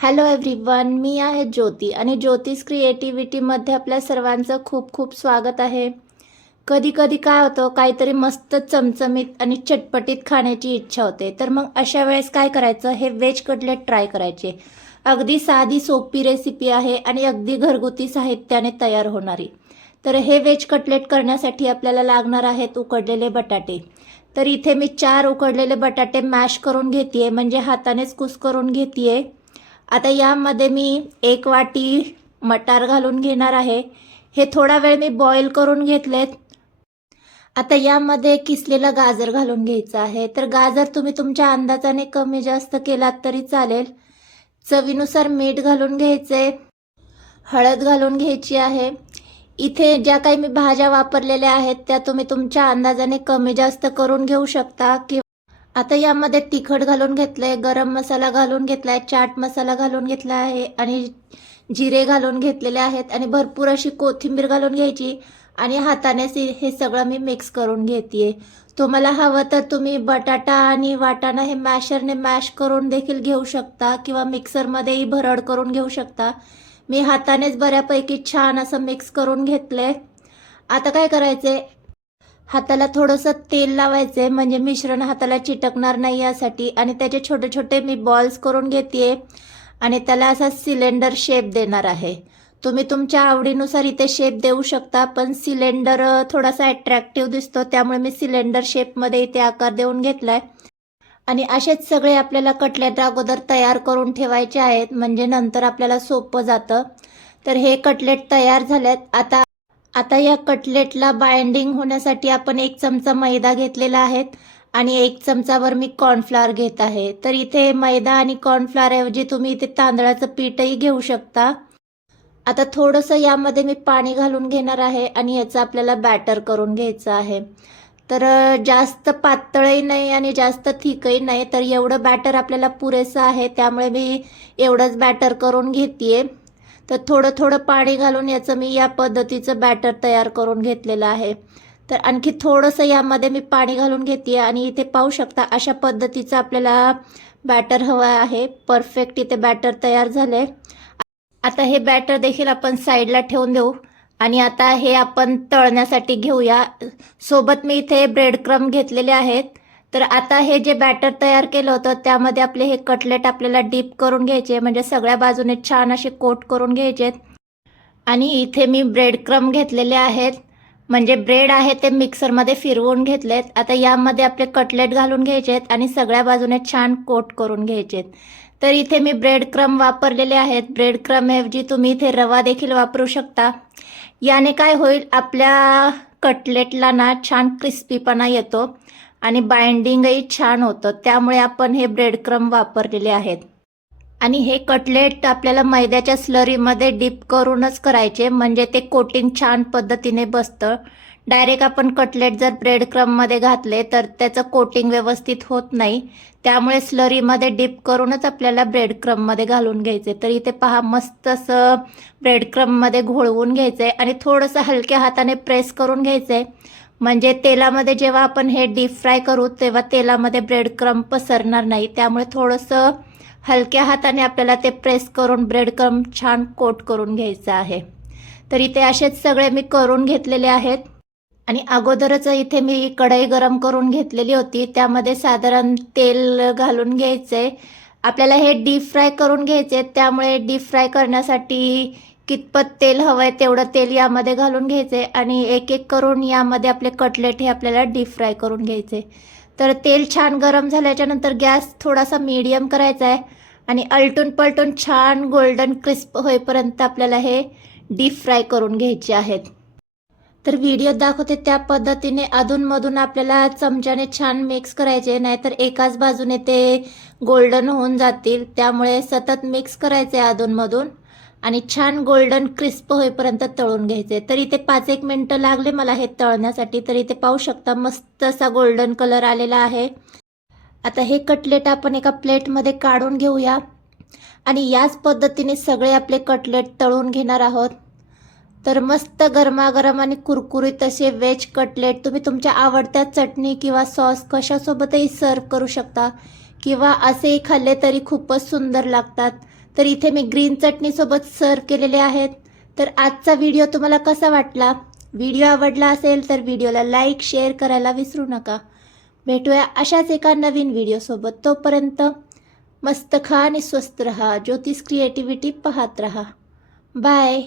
Hello everyone मी आहे ज्योती आणि ज्योतिष क्रिएटिव्हिटीमध्ये आपल्या सर्वांचं खूप खूप स्वागत आहे. कधी कधी काय होतं काहीतरी मस्त चमचमीत आणि चटपटीत खाण्याची इच्छा होते. तर मग अशा वेळेस काय करायचं हे व्हेज कटलेट ट्राय करायचे. अगदी साधी सोपी रेसिपी आहे आणि अगदी घरगुती साहित्याने तयार होणारी. तर हे व्हेज कटलेट करण्यासाठी आपल्याला लागणार आहेत उकडलेले बटाटे. तर इथे मी चार उकडलेले बटाटे मॅश करून घेते म्हणजे हातानेच कुस करून घेते आता यामध्ये मी एक वाटी मटार घालून घेणार आहे. हे थोडा वेळ मी बॉईल करून घेतलेत. आता यामध्ये किसलेला गाजर घालून घ्यायचा आहे. तर गाजर तुम्ही तुमच्या अंदाजाने कमी जास्त केलात तरी चालेल. चवीनुसार मीठ घालून घ्यायचे. हळद घालून घ्यायची आहे. इथे ज्या काही मी भाज्या वापरलेल्या आहेत त्या तुम्ही तुमच्या अंदाजाने कमी जास्त करून घेऊ शकता किंवा आता यामध्ये तिखट घालून घेतलंय गरम मसाला घालून घेतलाय चाट मसाला घालून घेतला आहे आणि जिरे घालून घेतलेले आहेत आणि भरपूर अशी कोथिंबीर घालून घ्यायची आणि हाताने हे सगळं मी मिक्स करून घेते तुम्हाला हवं तर तुम्ही बटाटा आणि वाटाणा हे मॅशरने मॅश करून देखील घेऊ शकता किंवा मिक्सरमध्येही भरड करून घेऊ शकता. मी हातानेच बऱ्यापैकी छान असं मिक्स करून घेतलंय. आता काय करायचे हाताला थोडंसं तेल लावायचे म्हणजे मिश्रण हाताला चिटकणार नाही यासाठी. आणि त्याचे छोटे छोटे मी बॉल्स करून घेते आणि त्याला असा सिलेंडर शेप देणार आहे. तुम्ही तुमच्या आवडीनुसार इथे शेप देऊ शकता पण सिलेंडर थोडासा अट्रॅक्टिव्ह दिसतो. त्यामुळे मी सिलेंडर शेपमध्ये इथे आकार देऊन घेतलाय. आणि असेच सगळे आपल्याला कटलेट अगोदर तयार करून ठेवायचे आहेत म्हणजे नंतर आपल्याला सोपं जातं. तर हे कटलेट तयार झालेत. आता आता या कटलेटला बाइंडिंग होण्यासाठी आपण एक चमचा मैदा घेतलेला आहे आणि एक चमचावर मी कॉर्नफ्लॉवर घेत आहे. तर इथे मैदा आणि कॉर्नफ्लॉवर ऐवजी तुम्ही इथे तांदळाचं पीठही घेऊ शकता. आता थोडंसं यामध्ये मी पाणी घालून घेणार आहे आणि याचं आपल्याला बॅटर करून घ्यायचं आहे. तर जास्त पातळही नाही आणि जास्त थिकही नाही तर एवढं बॅटर आपल्याला पुरेसं आहे त्यामुळे मी एवढंच बॅटर करून घेते तर थोडं थोडं पाणी घालून याचं मी या पद्धतीचं बॅटर तयार करून घेतलेलं आहे. तर आणखी थोडंसं यामध्ये मी पाणी घालून घेते आणि इथे पाहू शकता अशा पद्धतीचं आपल्याला बॅटर हवं आहे. परफेक्ट इथे बॅटर तयार झाले आता हे बॅटर देखील आपण साईडला ठेवून देऊ. आणि आता हे आपण तळण्यासाठी घेऊया. सोबत मी इथे ब्रेड क्रम घेतलेले आहेत. तर आता हे जे बॅटर तयार केलं होतं त्यामध्ये आपले हे कटलेट आपल्याला डीप करून घ्यायचे म्हणजे सगळ्या बाजूने छान असे कोट करून घ्यायचे. आणि इथे मी ब्रेड क्रम घेतलेले आहेत. म्हणजे ब्रेड आहे ते मिक्सरमध्ये फिरवून घेतलेत. आता यामध्ये आपले कटलेट घालून घ्यायचे आहेत आणि सगळ्या बाजूने छान कोट करून घ्यायचे आहेत. तर इथे मी ब्रेड क्रम वापरलेले आहेत. ब्रेड क्रमऐवजी तुम्ही इथे रवा देखील वापरू शकता. याने काय होईल आपल्या कटलेटला ना छान क्रिस्पीपणा येतो. आणि बाइंडिंगही छान होतं. त्यामुळे आपण हे ब्रेडक्रम वापरलेले आहेत. आणि हे कटलेट आपल्याला मैद्याच्या स्लरीमध्ये डीप करूनच करायचे. म्हणजे ते कोटिंग छान पद्धतीने बसतं. डायरेक्ट आपण कटलेट जर ब्रेड क्रममध्ये घातले तर त्याचं कोटिंग व्यवस्थित होत नाही. त्यामुळे स्लरीमध्ये डीप करूनच आपल्याला ब्रेड क्रममध्ये घालून घ्यायचे. तर इथे पहा मस्त असं ब्रेड क्रममध्ये घोळवून घ्यायचं आहे आणि थोडंसं हलक्या हाताने प्रेस करून घ्यायचं आहे म्हणजे तेलामध्ये जेव्हा आपण हे डीप फ्राय करू तेव्हा तेलामध्ये ब्रेड क्रम पसरणार नाही. त्यामुळे थोडंसं हलक्या हाताने आपल्याला ते प्रेस करून ब्रेड क्रम छान कोट करून घ्यायचं आहे. तर इथे असेच सगळे मी करून घेतलेले आहेत. आणि अगोदरच इथे मी कढई गरम करून घेतलेली होती. त्यामध्ये साधारण तेल घालून घ्यायचे. आपल्याला हे डीप फ्राय करून घ्यायचे. त्यामुळे डीप फ्राय करण्यासाठी कितपत तेल हवं आहे तेवढं तेल यामध्ये घालून घ्यायचे आणि एक एक करून यामध्ये आपले कटलेट हे आपल्याला डीप फ्राय करून घ्यायचे. तर तेल छान गरम झाल्याच्यानंतर गॅस थोडासा मीडियम करायचा आहे आणि अलटून पलटून छान गोल्डन क्रिस्प होईपर्यंत आपल्याला हे डीप फ्राय करून घ्यायचे आहेत. तर व्हिडिओ दाखवते त्या पद्धतीने अधूनमधून आपल्याला चमच्याने छान मिक्स करायचे नाहीतर एकाच बाजूने ते गोल्डन होऊन जातील. त्यामुळे सतत मिक्स करायचे अधूनमधून. आणि छान गोल्डन क्रिस्प होईपर्यंत तळून घ्यायचे. तर इथे पाच एक मिनटं लागले मला हे तळण्यासाठी तर इथे पाहू शकता मस्त असा गोल्डन कलर आलेला आहे. आता हे कटलेट आपण एका प्लेटमध्ये काढून घेऊया. आणि याच पद्धतीने सगळे आपले कटलेट तळून घेणार आहोत. तर मस्त गरमागरम आणि कुरकुरीत असे व्हेज कटलेट तुम्ही तुमच्या आवडत्या चटणी किंवा सॉस कशासोबतही सर्व करू शकता. किंवा असेही खाल्ले तरी खूपच सुंदर लागतात. तर इथे मी ग्रीन चटणीसोबत सर्व केलेले आहेत. तर आजचा व्हिडिओ तुम्हाला कसा वाटला? व्हिडिओ आवडला असेल तर व्हिडिओला लाईक शेअर करायला विसरू नका. भेटूया अशाच एका नवीन व्हिडिओसोबत तोपर्यंत मस्त खा आणि स्वस्त रहा. ज्योतिष क्रिएटिव्हिटी पाहत रहा. बाय